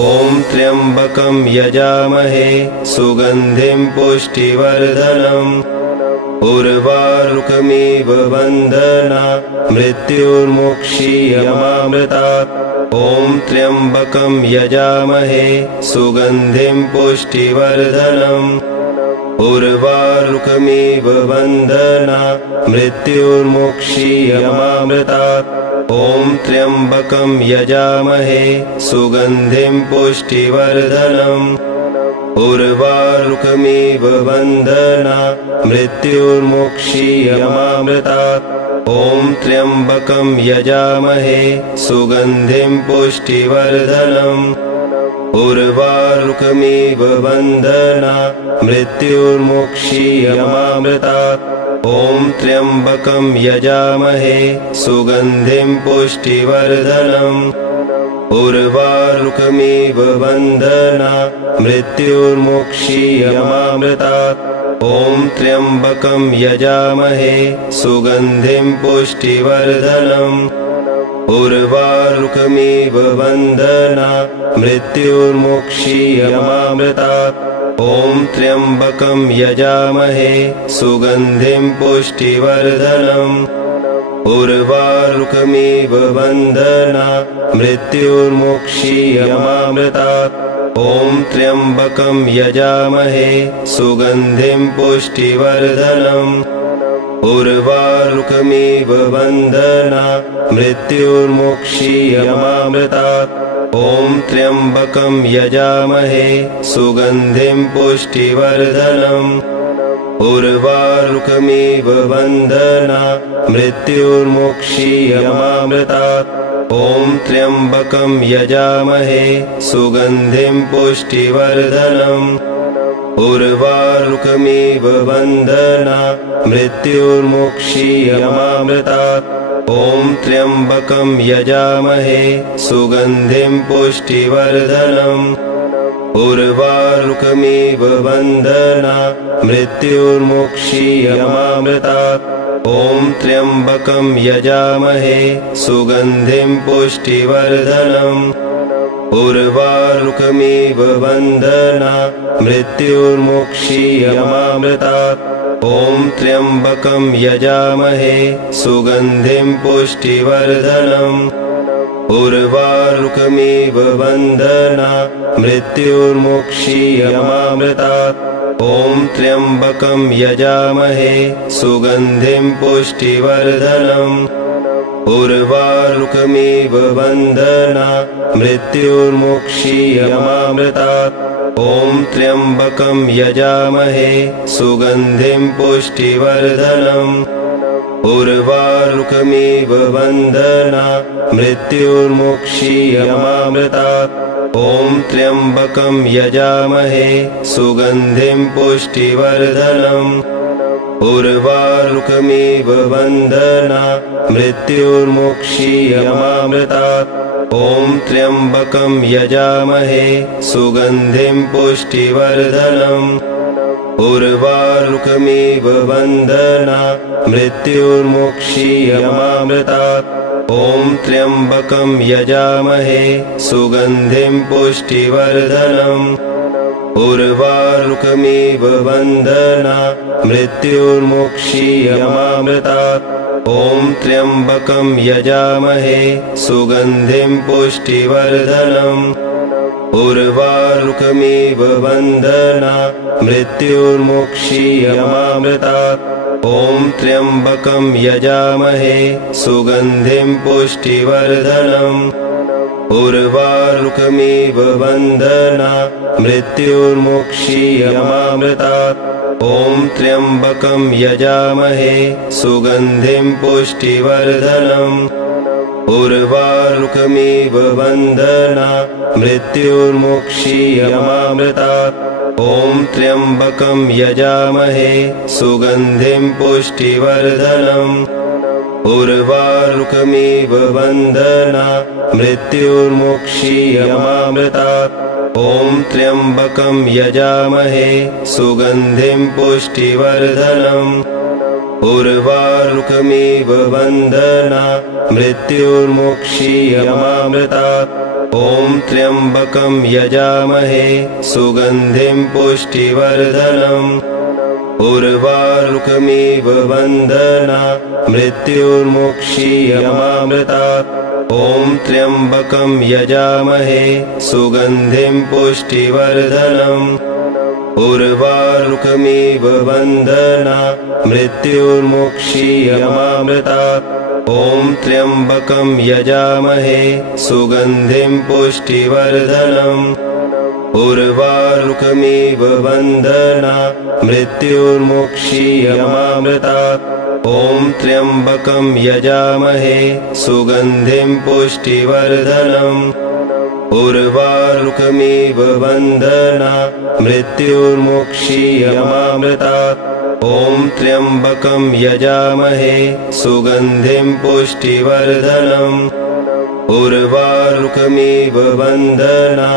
ॐ त्र्यम्बकं यजामहे सुगन्धिं पुष्टिवर्धनम् उर्वारुकमिव बन्धना मृत्युर्मुक्षीयमामृतात् ॐ त्र्यम्बकं यजामहे सुगन्धिं पुष्टिवर्धनम् उर्वारुकमिव बन्धना मृत्युर्मुक्षीयमामृतात् ॐ त्र्यम्बकं यजामहे सुगन्धिं पुष्टिवर्धनम् उर्वारुकमिव बन्धना मृत्युर्मुक्षीयमामृतात् ॐ त्र्यम्बकं यजामहे सुगन्धिं पुष्टिवर्धनम् उर्वारुकमिव बन्धना मृत्युर्मुक्षीयमामृतात् ॐ त्र्यम्बकं यजामहे सुगन्धिं पुष्टिवर्धनम् उर्वारुकमिव बन्धना मृत्युर्मुक्षीयमामृतात् ॐ त्र्यम्बकं यजामहे सुगन्धिं पुष्टिवर्धनम् उर्वारुकमिव बन्धना मृत्युर्मुक्षीयमामृतात् ॐ त्र्यम्बकं यजामहे सुगन्धिं पुष्टिवर्धनम् उर्वारुकमिव बन्धना मृत्युर्मुक्षीयमामृतात् ॐ त्र्यम्बकं यजामहे सुगन्धिं पुष्टिवर्धनम् उर्वारुकमिव बन्धना मृत्युर्मुक्षीयमामृतात् ॐ त्र्यम्बकं यजामहे सुगन्धिं पुष्टिवर्धनम् उर्वारुकमिव बन्धना मृत्युर्मुक्षीयमामृतात् ॐ त्र्यम्बकं यजामहे सुगन्धिं पुष्टिवर्धनम् उर्वारुकमिव बन्धना मृत्युर्मुक्षीयमामृतात् ॐ त्र्यम्बकं यजामहे सुगन्धिं पुष्टिवर्धनम् उर्वारुकमिव बन्धना मृत्युर्मुक्षीयमामृतात् ॐ त्र्यम्बकं यजामहे सुगन्धिं पुष्टिवर्धनम् उर्वारुकमिव बन्धना मृत्युर्मुक्षीयमामृतात् ॐ त्र्यम्बकं यजामहे सुगन्धिं पुष्टिवर्धनम् उर्वारुकमिव बन्धना मृत्युर्मुक्षीयमामृतात् ॐ त्र्यम्बकं यजामहे सुगन्धिं पुष्टिवर्धनम् उर्वारुकमिव बन्धना मृत्युर्मुक्षीयमामृतात् ॐ त्र्यम्बकं यजामहे सुगन्धिं पुष्टिवर्धनम् उर्वारुकमिव बन्धना मृत्युर्मुक्षीयमामृतात् ॐ त्र्यम्बकं यजामहे सुगन्धिं पुष्टिवर्धनम् उर्वारुकमिव बन्धना मृत्युर्मुक्षीयमामृतात् ॐ त्र्यम्बकं यजामहे सुगन्धिं पुष्टिवर्धनम् उर्वारुकमिव बन्धना मृत्युर्मुक्षीयमामृतात् ॐ त्र्यम्बकं यजामहे सुगन्धिं पुष्टिवर्धनम् उर्वारुकमिव बन्धना मृत्युर्मुक्षीयमामृतात् ॐ त्र्यम्बकं यजामहे सुगन्धिं पुष्टिवर्धनम् उर्वारुकमिव बन्धना मृत्युर्मुक्षीयमामृतात् ॐ त्र्यम्बकं यजामहे सुगन्धिं पुष्टिवर्धनम् उर्वारुकमिव बन्धना मृत्युर्मुक्षीयमामृतात् ॐ त्र्यम्बकं यजामहे सुगन्धिं पुष्टिवर्धनम् उर्वारुकमिव बन्धना मृत्युर्मुक्षीयमामृतात् ॐ त्र्यम्बकं यजामहे सुगन्धिं पुष्टिवर्धनम् उर्वारुकमिव बन्धना मृत्युर्मुक्षीयमामृतात् ॐ त्र्यम्बकं यजामहे सुगन्धिं पुष्टिवर्धनम् उर्वारुकमिव बन्धना मृत्युर्मुक्षीयमामृतात् ॐ त्र्यम्बकं यजामहे सुगन्धिं पुष्टिवर्धनम् उर्वारुकमिव बन्धना मृत्युर्मुक्षीयमामृतात् ॐ त्र्यम्बकं यजामहे सुगन्धिं पुष्टिवर्धनम् उर्वारुकमिव बन्धना मृत्युर्मुक्षीयमामृतात् ॐ त्र्यम्बकं यजामहे सुगन्धिं पुष्टिवर्धनम् उर्वारुकमिव बन्धना मृत्युर्मुक्षीयमामृतात् ॐ त्र्यम्बकं यजामहे सुगन्धिं पुष्टिवर्धनम् उर्वारुकमिव बन्धना मृत्युर्मुक्षीयमामृतात् ॐ त्र्यम्बकं यजामहे सुगन्धिं पुष्टिवर्धनम् उर्वारुकमिव बन्धना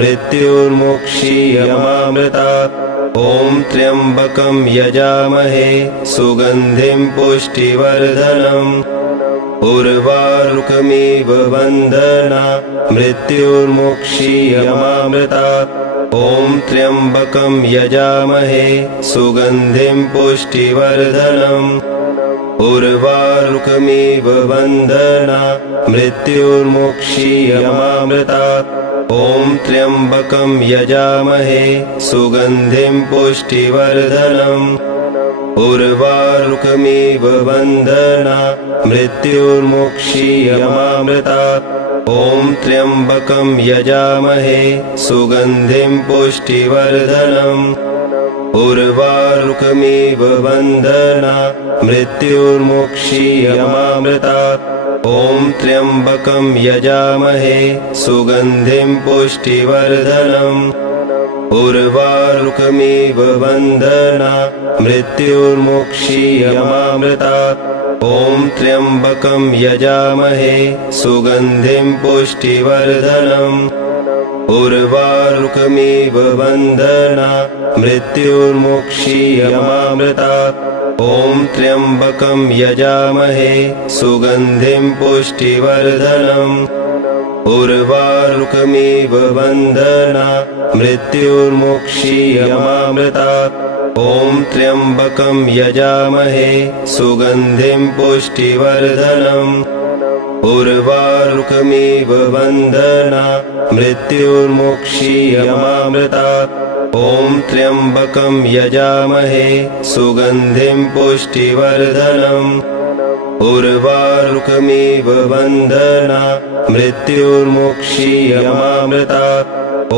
मृत्युर्मुक्षीयमामृतात् ॐ त्र्यम्बकं यजामहे सुगन्धिं पुष्टिवर्धनम् उर्वारुकमिव बन्धना मृत्युर्मुक्षीयमामृतात् ॐ त्र्यम्बकं यजामहे सुगन्धिं पुष्टिवर्धनम् उर्वारुकमिव बन्धना मृत्युर्मुक्षीयमामृतात् ॐ त्र्यम्बकं यजामहे सुगन्धिं पुष्टिवर्धनम् उर्वारुकमिव बन्धना मृत्युर्मुक्षीयमामृतात् ॐ त्र्यम्बकं यजामहे सुगन्धिं पुष्टिवर्धनम् उर्वारुकमिव बन्धना मृत्युर्मुक्षीयमामृतात् ॐ त्र्यम्बकं यजामहे सुगन्धिं पुष्टिवर्धनम् उर्वारुकमिव बन्धना मृत्युर्मुक्षीयमामृतात् ॐ त्र्यम्बकं यजामहे सुगन्धिं पुष्टिवर्धनम् उर्वारुकमिव बन्धना मृत्युर्मुक्षीयमामृतात् ॐ त्र्यम्बकं यजामहे सुगन्धिं पुष्टिवर्धनम् उर्वारुकमिव बन्धना मृत्युर्मुक्षीयमामृतात् ॐ त्र्यम्बकं यजामहे सुगन्धिं पुष्टिवर्धनम् उर्वारुकमिव बन्धना मृत्युर्मुक्षीयमामृतात् ॐ त्र्यम्बकं यजामहे सुगन्धिं पुष्टिवर्धनम् उर्वारुकमिव बन्धना मृत्युर्मुक्षीयमामृतात् ॐ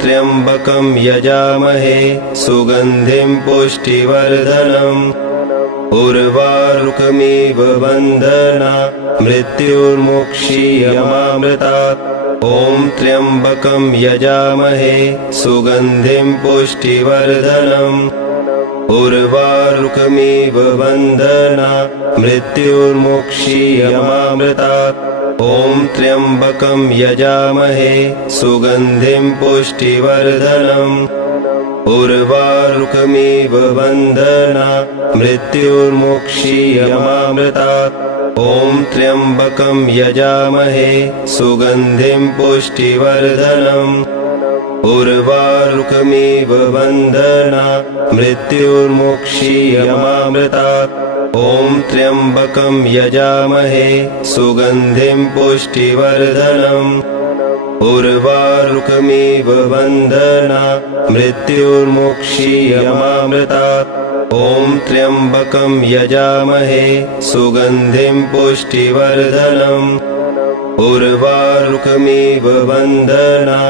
त्र्यम्बकं यजामहे सुगन्धिं पुष्टिवर्धनम् उर्वारुकमिव बन्धना मृत्युर्मुक्षीयमामृतात् ॐ त्र्यम्बकं यजामहे सुगन्धिं पुष्टिवर्धनम् उर्वारुकमिव बन्धना मृत्युर्मुक्षीयमामृतात् ॐ त्र्यम्बकं यजामहे सुगन्धिं पुष्टिवर्धनम् उर्वारुकमिव बन्धना मृत्युर्मुक्षीयमामृतात् ॐ त्र्यम्बकं यजामहे सुगन्धिं पुष्टिवर्धनम् उर्वारुकमिव बन्धना मृत्युर्मुक्षीयमामृतात् ॐ त्र्यम्बकं यजामहे सुगन्धिं पुष्टिवर्धनम् उर्वारुकमिव बन्धना मृत्युर्मुक्षीयमामृतात् ॐ त्र्यम्बकं यजामहे सुगन्धिं पुष्टिवर्धनम् उर्वारुकमिव बन्धना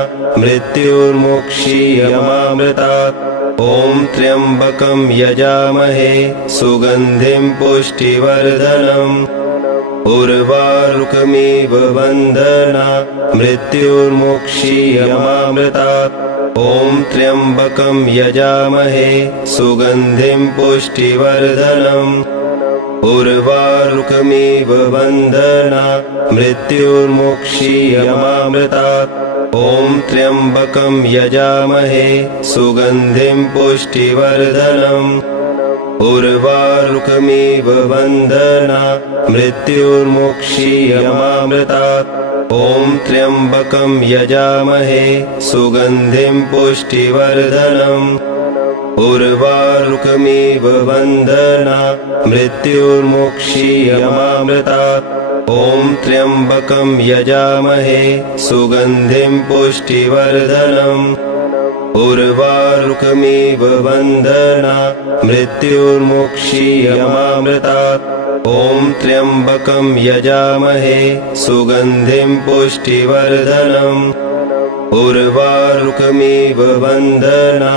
मृत्युर्मुक्षीयमामृतात् ॐ त्र्यम्बकं यजामहे सुगन्धिं पुष्टिवर्धनम् उर्वारुकमिव बन्धना मृत्युर्मुक्षीयमामृतात् ॐ त्र्यम्बकं यजामहे सुगन्धिं पुष्टिवर्धनम् उर्वारुकमिव बन्धना मृत्युर्मुक्षीयमामृतात् ॐ त्र्यम्बकं यजामहे सुगन्धिं पुष्टिवर्धनम् उर्वारुकमिव वन्दना मृत्युर्मुक्षीयमामृतात् ॐ त्र्यम्बकं यजामहे सुगन्धिं पुष्टिवर्धनम् उर्वारुकमिव वन्दना मृत्युर्मुक्षीयमामृतात् ॐ त्र्यम्बकं यजामहे सुगन्धिं पुष्टिवर्धनम् उर्वारुकमिव वन्दना मृत्युर्मुक्षीयमामृतात् ॐ त्र्यम्बकं यजामहे सुगन्धिं पुष्टिवर्धनम् उर्वारुकमिव वन्दना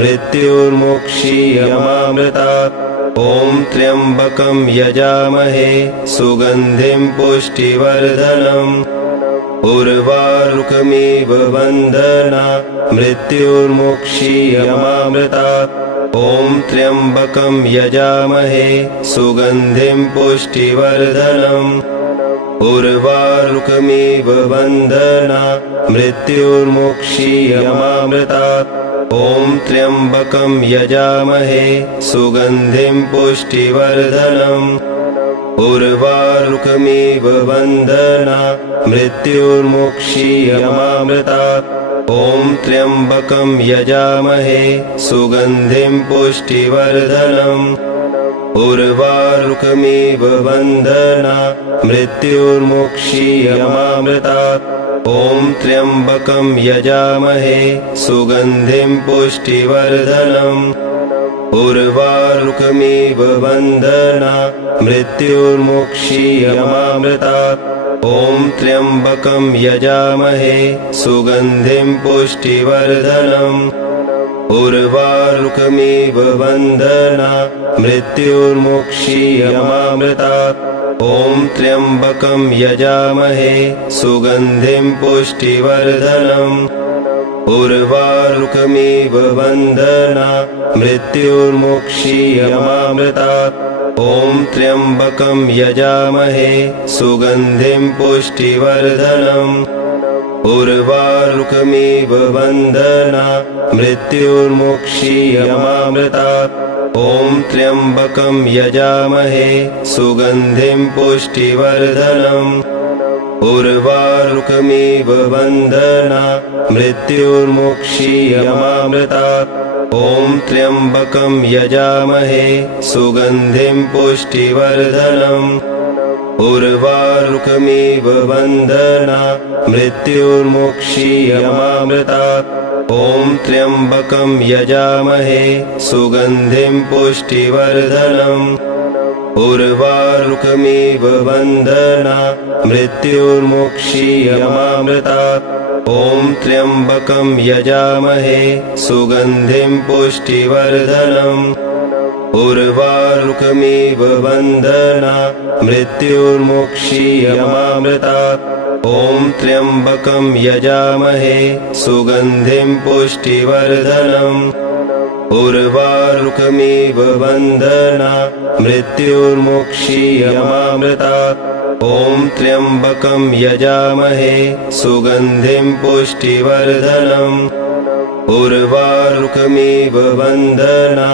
मृत्युर्मुक्षीयमामृतात् ॐ त्र्यम्बकं यजामहे सुगन्धिं पुष्टिवर्धनम् उर्वारुकमिव वन्दना मृत्युर्मुक्षीयमामृतात् ॐ त्र्यम्बकं यजामहे सुगन्धिं पुष्टिवर्धनम् उर्वारुकमिव वन्दना मृत्युर्मुक्षीयमामृतात् ॐ त्र्यम्बकं यजामहे सुगन्धिं पुष्टिवर्धनम् उर्वारुकमिव वन्दना मृत्युर्मुक्षीयमामृतात् ॐ त्र्यम्बकं यजामहे सुगन्धिं पुष्टिवर्धनम् उर्वारुकमिव वन्दना मृत्युर्मुक्षीयमामृतात् ॐ त्र्यम्बकं यजामहे सुगन्धिं पुष्टिवर्धनम् उर्वारुकमिव वन्दना मृत्युर्मुक्षीयमामृतात् ॐ त्र्यम्बकं यजामहे सुगन्धिं पुष्टिवर्धनम् उर्वारुकमिव वन्दना मृत्युर्मुक्षीयमामृतात् ॐ त्र्यम्बकं यजामहे सुगन्धिं पुष्टिवर्धनम् उर्वारुकमिव वन्दना मृत्युर्मुक्षीयमामृतात् ॐ त्र्यम्बकं यजामहे सुगन्धिं पुष्टिवर्धनम् उर्वारुकमिव वन्दना मृत्युर्मुक्षीयमामृतात् ॐ त्र्यम्बकं यजामहे सुगन्धिं पुष्टिवर्धनम् उर्वारुकमिव वन्दना मृत्युर्मुक्षीयमामृतात् ॐ त्र्यम्बकं यजामहे सुगन्धिं पुष्टिवर्धनम् उर्वारुकमिव वन्दना मृत्युर्मुक्षीयमामृतात् ॐ त्र्यम्बकं यजामहे सुगन्धिं पुष्टिवर्धनम् उर्वारुकमिव वन्दना मृत्युर्मुक्षीयमामृतात् ॐ त्र्यम्बकं यजामहे सुगन्धिं पुष्टिवर्धनम् उर्वारुकमिव वन्दना मृत्युर्मुक्षीयमामृतात् ॐ त्र्यम्बकं यजामहे सुगन्धिं पुष्टिवर्धनम् उर्वारुकमिव वन्दना मृत्युर्मुक्षीयमामृतात् ॐ त्र्यम्बकं यजामहे सुगन्धिं पुष्टिवर्धनम् उर्वारुकमिव वन्दना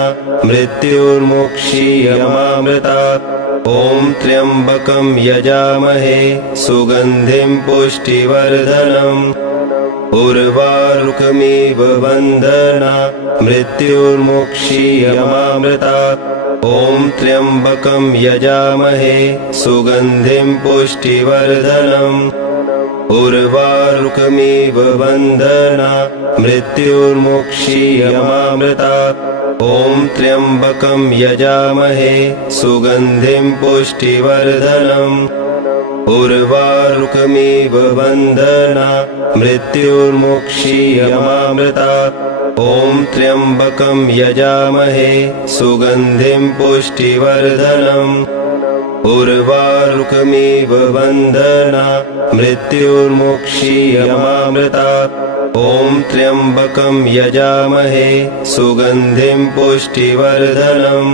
मृत्युर्मुक्षीयमामृतात् ॐ त्र्यम्बकं यजामहे सुगन्धिं पुष्टिवर्धनम् उर्वारुकमिव वन्दना मृत्युर्मुक्षीयमामृतात् ॐ त्र्यम्बकं यजामहे सुगन्धिं पुष्टिवर्धनम् उर्वारुकमिव वन्दना मृत्युर्मुक्षीयमामृतात् ॐ त्र्यम्बकं यजामहे सुगन्धिं पुष्टिवर्धनम् उर्वारुकमिव वन्दना मृत्युर्मुक्षीयमामृतात् ॐ त्र्यम्बकं यजामहे सुगन्धिं पुष्टिवर्धनम् उर्वारुकमिव वन्दना मृत्युर्मुक्षीयमामृतात् ॐ त्र्यम्बकं यजामहे सुगन्धिं पुष्टिवर्धनम्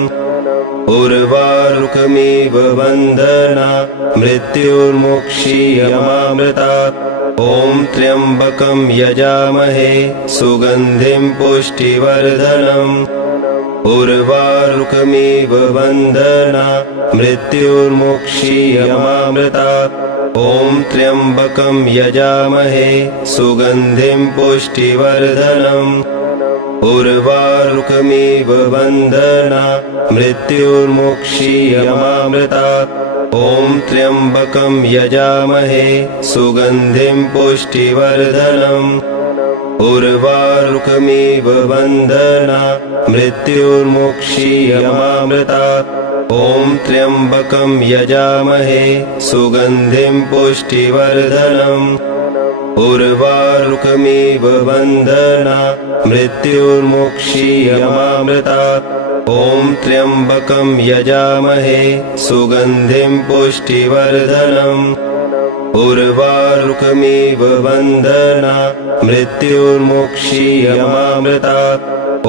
उर्वारुकमिव वन्दना मृत्युर्मुक्षीयमामृतात् ॐ त्र्यम्बकं यजामहे सुगन्धिं पुष्टिवर्धनम् उर्वारुकमिव बन्धना मृत्युर्मुक्षीयमामृतात् ॐ त्र्यम्बकं यजामहे सुगन्धिं पुष्टिवर्धनम् उर्वारुकमिव बन्धना मृत्युर्मुक्षीयमामृतात् ॐ त्र्यम्बकं यजामहे सुगन्धिं पुष्टिवर्धनम् उर्वारुकमिव बन्धना मृत्युर्मुक्षीयमामृतात् ॐ त्र्यम्बकं यजामहे सुगन्धिं पुष्टिवर्धनम् उर्वारुकमिव बन्धना मृत्युर्मुक्षीयमामृतात् ॐ त्र्यम्बकं यजामहे सुगन्धिं पुष्टिवर्धनम् उर्वारुकमिव बन्धना मृत्युर्मुक्षीयमामृतात्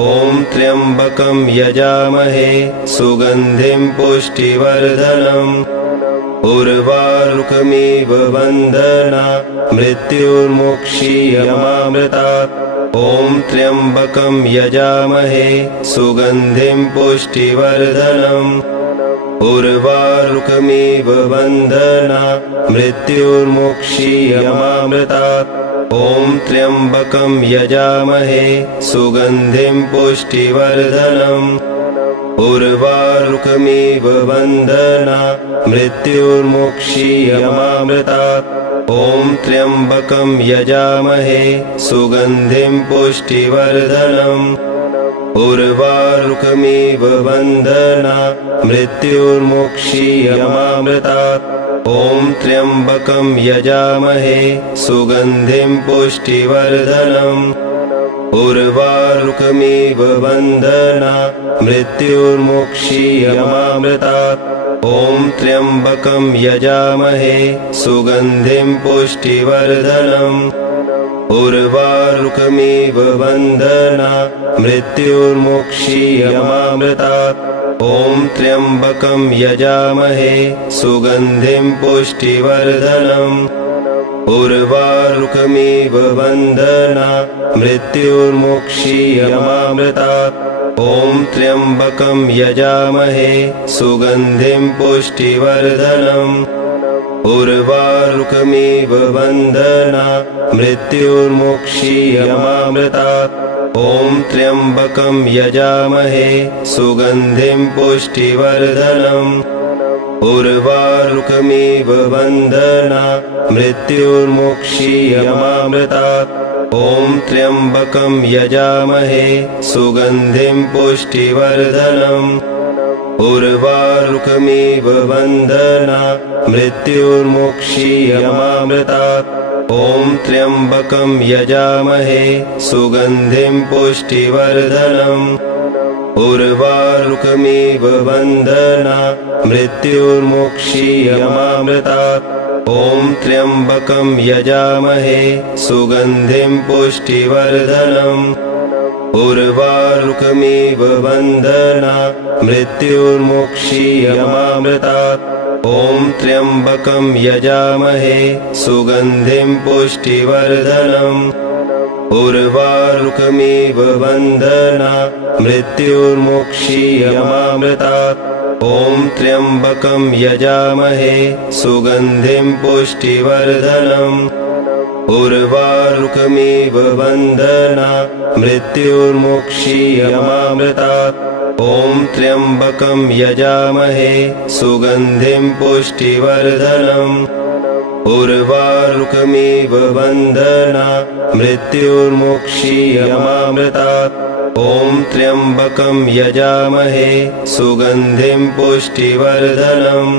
ॐ त्र्यम्बकं यजामहे सुगन्धिं पुष्टिवर्धनम् उर्वारुकमिव बन्धना मृत्युर्मुक्षीयमामृतात् ॐ त्र्यम्बकं यजामहे सुगन्धिं पुष्टिवर्धनम् उर्वारुकमिव बन्धना मृत्युर्मुक्षीयमामृतात् ॐ त्र्यम्बकं यजामहे सुगन्धिं पुष्टिवर्धनम् उर्वारुकमिव बन्धना मृत्युर्मुक्षीयमामृतात् ॐ त्र्यम्बकं यजामहे सुगन्धिं पुष्टिवर्धनम् उर्वारुकमिव बन्धना मृत्युर्मुक्षीयमामृतात् ॐ त्र्यम्बकं यजामहे सुगन्धिं पुष्टिवर्धनम् उर्वारुकमिव बन्धना मृत्युर्मुक्षीयमामृतात् ॐ त्र्यम्बकं यजामहे सुगन्धिं पुष्टिवर्धनम् उर्वारुकमिव बन्धना मृत्युर्मुक्षीयमामृतात् ॐ त्र्यम्बकं यजामहे सुगन्धिं पुष्टिवर्धनम् उर्वारुकमिव बन्धना मृत्युर्मुक्षीयमामृतात् ॐ त्र्यम्बकं यजामहे सुगन्धिं पुष्टिवर्धनम् उर्वारुकमिव बन्धना मृत्युर्मुक्षीयमामृतात् ॐ त्र्यम्बकं यजामहे सुगन्धिं पुष्टिवर्धनम् उर्वारुकमिव बन्धना मृत्युर्मुक्षीयमामृतात् ॐ त्र्यम्बकं यजामहे सुगन्धिं पुष्टिवर्धनम् उर्वारुकमिव बन्धना मृत्युर्मुक्षीयमामृतात् ॐ त्र्यम्बकं यजामहे सुगन्धिं पुष्टिवर्धनम् उर्वारुकमिव बन्धना मृत्युर्मुक्षीयमामृतात् ॐ त्र्यम्बकं यजामहे सुगन्धिं पुष्टिवर्धनम् उर्वारुकमिव बन्धना मृत्युर्मुक्षीयमामृतात् ॐ त्र्यम्बकं यजामहे सुगन्धिं पुष्टिवर्धनम् उर्वारुकमिव बन्धना मृत्युर्मुक्षीयमामृतात् ॐ त्र्यम्बकं यजामहे सुगन्धिं पुष्टिवर्धनम् उर्वारुकमिव बन्धना मृत्युर्मुक्षीयमामृतात् ॐ त्र्यम्बकं यजामहे सुगन्धिं पुष्टिवर्धनम् उर्वारुकमिव बन्धना मृत्युर्मुक्षीयमामृतात् ॐ त्र्यम्बकं यजामहे सुगन्धिं पुष्टिवर्धनम्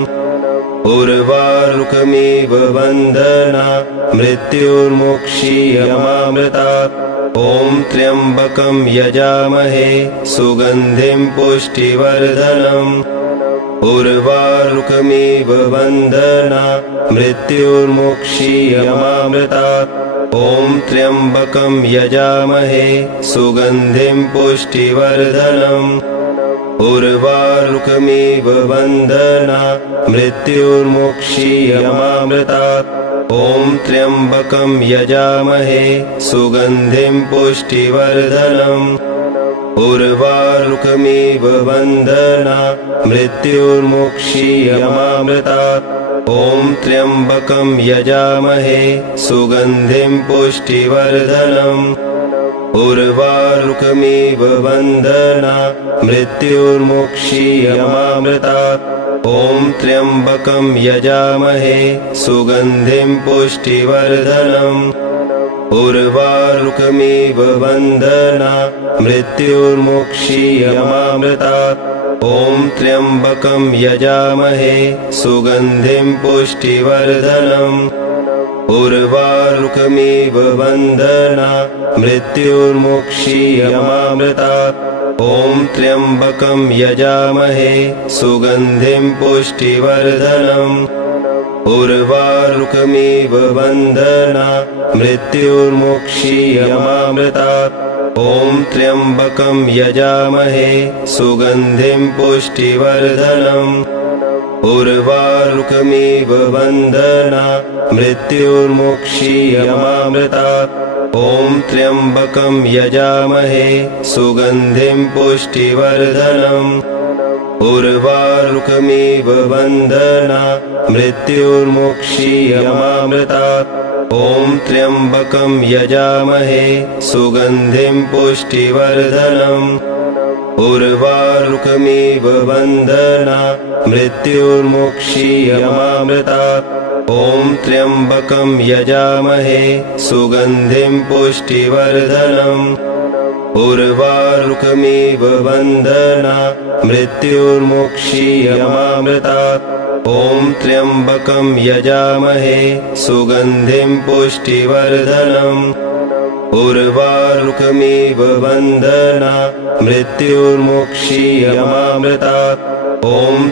उर्वारुकमिव बन्धना मृत्युर्मुक्षीयमामृतात् ॐ त्र्यम्बकं यजामहे सुगन्धिं पुष्टिवर्धनम् उर्वारुकमिव बन्धना मृत्युर्मुक्षीयमामृतात् ॐ त्र्यम्बकं यजामहे सुगन्धिं पुष्टिवर्धनम् उर्वारुकमिव बन्धना मृत्युर्मुक्षीयमामृतात् ॐ त्र्यम्बकं यजामहे सुगन्धिं पुष्टिवर्धनम् उर्वारुकमिव बन्धना मृत्युर्मुक्षीयमामृतात् ॐ त्र्यम्बकं यजामहे सुगन्धिं पुष्टिवर्धनम् उर्वारुकमिव बन्धना मृत्युर्मुक्षीयमामृतात् ॐ त्र्यम्बकं यजामहे सुगन्धिं पुष्टिवर्धनम् उर्वारुकमिव बन्धना मृत्युर्मुक्षीयमामृतात् ॐ त्र्यम्बकं यजामहे सुगन्धिं पुष्टिवर्धनम् उर्वारुकमिव बन्धना मृत्युर्मुक्षीयमामृतात् ॐ त्र्यम्बकं यजामहे सुगन्धिं पुष्टिवर्धनम् उर्वारुकमिव बन्धना मृत्युर्मुक्षीयमामृतात् ॐ त्र्यम्बकं यजामहे सुगन्धिं पुष्टिवर्धनम् उर्वारुकमिव बन्धना मृत्युर्मुक्षीयमामृतात् ॐ त्र्यम्बकं यजामहे सुगन्धिं पुष्टिवर्धनम् उर्वारुकमिव बन्धना मृत्युर्मुक्षीयमामृतात् ॐ त्र्यम्बकं यजामहे सुगन्धिं पुष्टिवर्धनम् उर्वारुकमिव बन्धना मृत्युर्मुक्षीयमामृतात् ॐ त्र्यम्बकं यजामहे सुगन्धिं पुष्टिवर्धनम् उर्वारुकमिव बन्धना मृत्युर्मुक्षीयमामृतात् ॐ त्र्यम्बकं यजामहे सुगन्धिं पुष्टिवर्धनम् उर्वारुकमिव बन्धना मृत्युर्मुक्षीयमामृतात् ॐ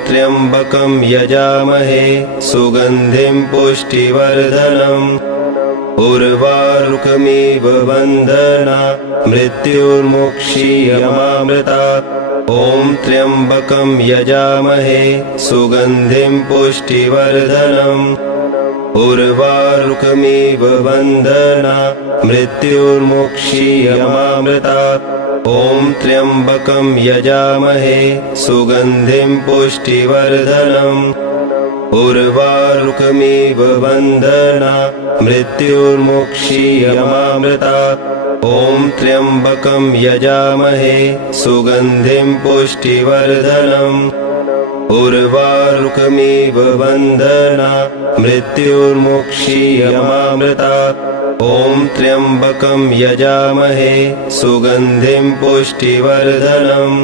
त्र्यम्बकं यजामहे सुगन्धिं पुष्टिवर्धनम् उर्वारुकमिव बन्धना मृत्युर्मुक्षीयमामृतात् ॐ त्र्यम्बकं यजामहे सुगन्धिं पुष्टिवर्धनम् उर्वारुकमिव बन्धना मृत्युर्मुक्षीयमामृतात् ॐ त्र्यम्बकं यजामहे सुगन्धिं पुष्टिवर्धनम् उर्वारुकमिव बन्धना मृत्युर्मुक्षीयमामृतात् ॐ त्र्यम्बकं यजामहे सुगन्धिं पुष्टिवर्धनम् उर्वारुकमिव बन्धना मृत्युर्मुक्षीयमामृतात् ॐ त्र्यम्बकं यजामहे सुगन्धिं पुष्टिवर्धनम्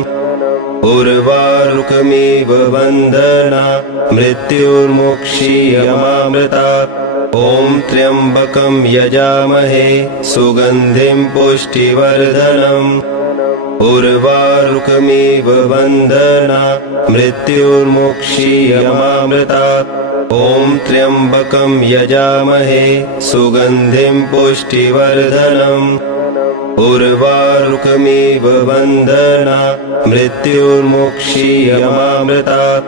उर्वारुकमिव बन्धना मृत्युर्मुक्षीयमामृतात् ॐ त्र्यम्बकं यजामहे सुगन्धिं पुष्टिवर्धनम् उर्वारुकमिव बन्धना मृत्युर्मुक्षीयमामृतात् ॐ त्र्यम्बकं यजामहे सुगन्धिं पुष्टिवर्धनम् उर्वारुकमिव बन्धना मृत्युर्मुक्षीयमामृतात्